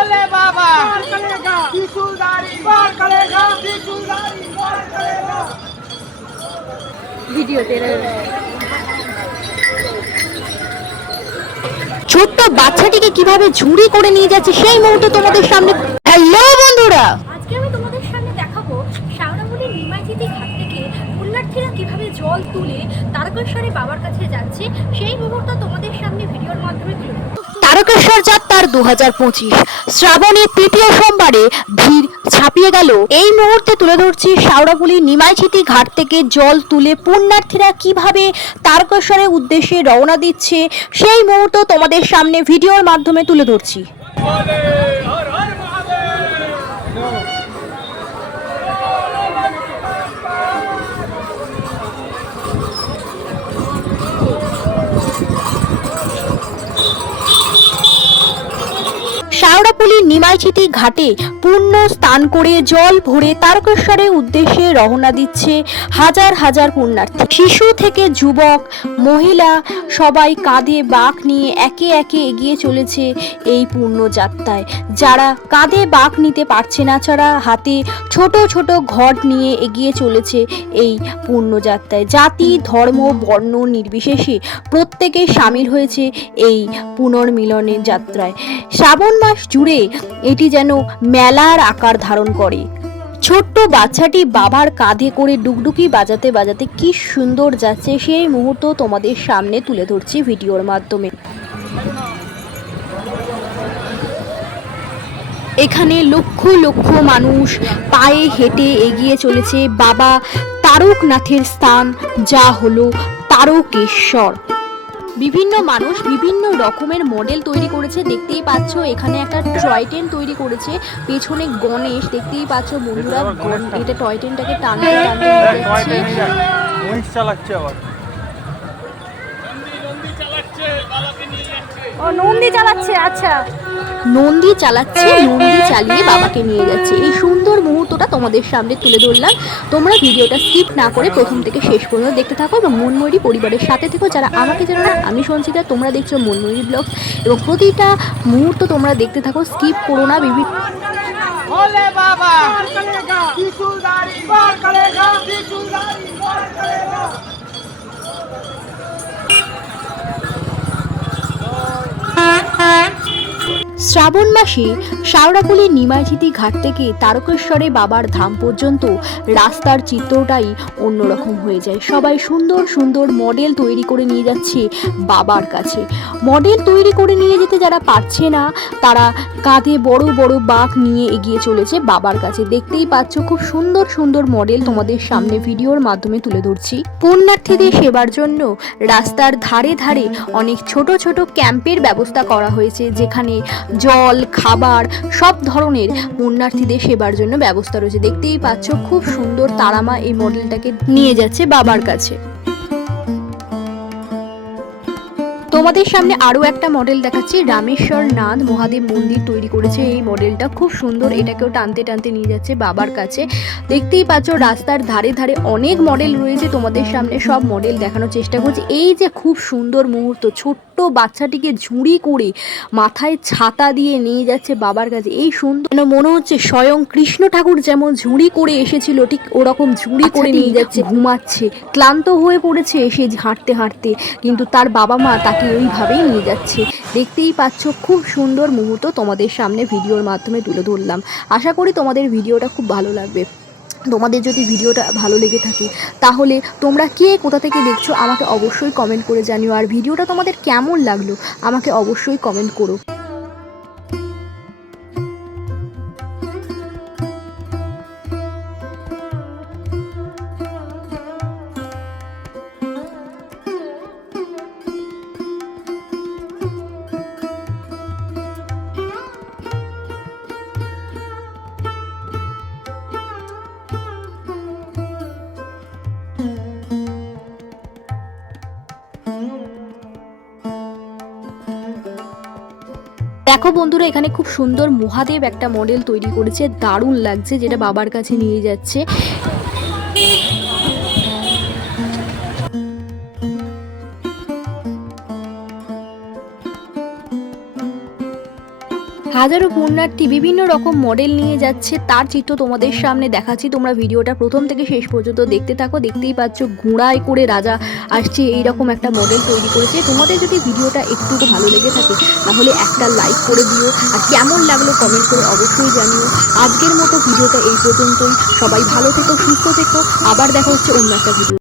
भोले बाबा पार करेगा त्रिशूलधारी पार करेगा त्रिशूलधारी पार करेगा ভিডিও তেরা ছোট্ট বাচ্চাটিকে কিভাবে ঝুড়ি করে নিয়ে যাচ্ছে সেই মুহূর্তে তোমাদের সামনে হ্যালো বন্ধুরা আজকে আমি তোমাদের সামনে দেখাবো শাওড়ামুড়ির নিমাইচিতি ঘাট থেকে পুণ্যার্থীরা কিভাবে জল তুলে তারকেশ্বরী বাবার কাছে যাচ্ছে সেই মুহূর্ত তোমাদের সামনে ভিডিওর মাধ্যমে তুলে ধরবো। তারকেশ্বর যাত্রার দু হাজার পঁচিশ। শ্রাবণের তৃতীয় সোমবারে ভিড় ছাপিয়ে গেল। এই মুহূর্তে তুলে ধরছি শাওড়াপুলি নিমাইছিতি ঘাট থেকে জল তুলে পুণ্যার্থীরা কীভাবে তারকেশ্বরের উদ্দেশ্যে রওনা দিচ্ছে, সেই মুহূর্ত তোমাদের সামনে ভিডিওর মাধ্যমে তুলে ধরছি। শাওড়াপুলির নিমাইচিতি ঘাটে পূর্ণ স্নান করে জল ভরে তারকেশ্বরের উদ্দেশ্যে রওনা দিচ্ছে হাজার হাজার পুণ্যার্থী। শিশু থেকে যুবক, মহিলা সবাই কাঁধে বাঁক নিয়ে একে একে এগিয়ে চলেছে এই পূর্ণ যাত্রায় যারা কাঁধে বাঁক নিতে পারছে না ছাড়া হাতে ছোট ছোট ঘট নিয়ে এগিয়ে চলেছে এই পূর্ণযাত্রায় জাতি, ধর্ম, বর্ণ নির্বিশেষে প্রত্যেকে সামিল হয়েছে এই পুনর্মিলনের যাত্রায়। শ্রাবণ মাস জুড়ে এটি যেন মেলার আকার ধারণ করে। ছোট্ট বাচ্চাটি বাবার কাঁধে করে ডুগডুগি বাজাতে বাজাতে কি সুন্দর যাচ্ছে সেই মুহূর্ত তোমাদের সামনে তুলে ধরছি ভিডিওর মাধ্যমে। এখানে লক্ষ লক্ষ মানুষ পায়ে হেঁটে এগিয়ে চলেছে। বাবা তারকনাথের স্থান যা হলো তারকেশ্বর। বিভিন্ন মানুষ বিভিন্ন রকমের মডেল তৈরি করেছে। দেখতেই পাচ্ছ এখানে একটা টয় ট্রেন তৈরি করেছে। পেছনে গণেশ দেখতেই পাচ্ছ বন্ধুরা এটা টয় ট্রেনটাকে টানতে টানতে চালাচ্ছে আবার। ও নন্দী চালাচ্ছে আচ্ছা। নন্দী চালাচ্ছে, নন্দী চালিয়ে বাবাকে নিয়ে যাচ্ছে। এই সুন্দর মুহূর্তটা তোমাদের সামনে তুলে ধরলাম। তোমরা ভিডিওটা স্কিপ না করে প্রথম থেকে শেষ পর্যন্ত দেখতে থাকো এবং মনময়ূরী পরিবারের সাথে থেকো। যারা আমাকে জানো না, আমি সঞ্চিতা, তোমরা দেখছ মনময়ূরী ব্লগ এবং প্রতিটা মুহূর্ত তোমরা দেখতে থাকো স্কিপ করো না বিভিন্ন भोले শ্রাবণ মাসে শাওড়াপুলি নিমাইঝিতি ঘাট থেকে তারকেশ্বরে বাবার ধাম পর্যন্ত রাস্তার চিত্রটাই অন্যরকম হয়ে যায়। সবাই সুন্দর সুন্দর মডেল তৈরি করে নিয়ে যাচ্ছে বাবার কাছে। মডেল তৈরি করে নিয়ে যেতে যারা পারছে না, তারা কাঁধে বড় বড় বাঘ নিয়ে এগিয়ে চলেছে বাবার কাছে। দেখতেই পাচ্ছ খুব সুন্দর সুন্দর মডেল তোমাদের সামনে ভিডিওর মাধ্যমে তুলে ধরছি। পুণ্যার্থীদের সেবার জন্য রাস্তার ধারে ধারে অনেক ছোট ছোট ক্যাম্পের ব্যবস্থা করা হয়েছে, যেখানে জল, খাবার, সব ধরনের পুণ্যার্থীদের সেবার জন্য ব্যবস্থা রয়েছে। দেখতেই পাচ্ছ, খুব সুন্দর তারামা এই মডেলটাকে নিয়ে যাচ্ছে বাবার কাছে। তোমাদের সামনে আরও একটা মডেল দেখাচ্ছি। রামেশ্বর নাথ মহাদেব মন্দির তৈরি করেছে এই মডেলটা। খুব সুন্দর, এটাকেও টানতে টানতে নিয়ে যাচ্ছে বাবার কাছে। দেখতেই পাচ্ছ, রাস্তার ধারে ধারে অনেক মডেল রয়েছে। তোমাদের সামনে সব মডেল দেখানোর চেষ্টা করছি। এই যে খুব সুন্দর মুহূর্ত, ছোট্ট বাচ্চাটিকে ঝুড়ি করে মাথায় ছাতা দিয়ে নিয়ে যাচ্ছে বাবার কাছে। এই সুন্দর যেন মনে হচ্ছে স্বয়ং কৃষ্ণ ঠাকুর যেমন ঝুড়ি করে এসেছিল ঠিক ওরকম ঝুড়ি করে নিয়ে যাচ্ছে ঘুমাচ্ছে। ক্লান্ত হয়ে পড়েছে সে হাঁটতে হাঁটতে। কিন্তু তার বাবা মা তাকে ওইভাবেই নিয়ে যাচ্ছে। দেখতেই পাচ্ছ খুব সুন্দর মুহূর্ত তোমাদের সামনে ভিডিওর মাধ্যমে তুলে ধরলাম। আশা করি তোমাদের ভিডিওটা খুব ভালো লাগবে। তোমাদের যদি ভিডিওটা ভালো লেগে থাকে, তাহলে তোমরা কে কোথা থেকে দেখছ আমাকে অবশ্যই কমেন্ট করে জানিও। আর ভিডিওটা তোমাদের কেমন লাগল আমাকে অবশ্যই কমেন্ট করো। দেখো বন্ধুরা, এখানে খুব সুন্দর মহাদেব একটা মডেল তৈরি করেছে, দারুণ লাগছে, যেটা বাবার কাছে নিয়ে যাচ্ছে। হাজারো পুণ্যার্থী বিভিন্ন রকম মডেল নিয়ে যাচ্ছে। তার চিত্র তোমাদের সামনে দেখাচ্ছি। তোমরা ভিডিওটা প্রথম থেকে শেষ পর্যন্ত দেখতে থাকো। দেখতেই পাচ্ছ ঘোড়ায় করে রাজা আসছে, এইরকম একটা মডেল তৈরি করেছে। তোমাদের যদি ভিডিওটা একটু ভালো লেগে থাকে, তাহলে একটা লাইক করে দিও। আর কেমন লাগল কমেন্ট করে অবশ্যই জানিও। আজকের মতো ভিডিওটা এই পর্যন্তই। সবাই ভালো থেকো, সুস্থ থেকো। আবার দেখা হচ্ছে অন্য একটা ভিডিও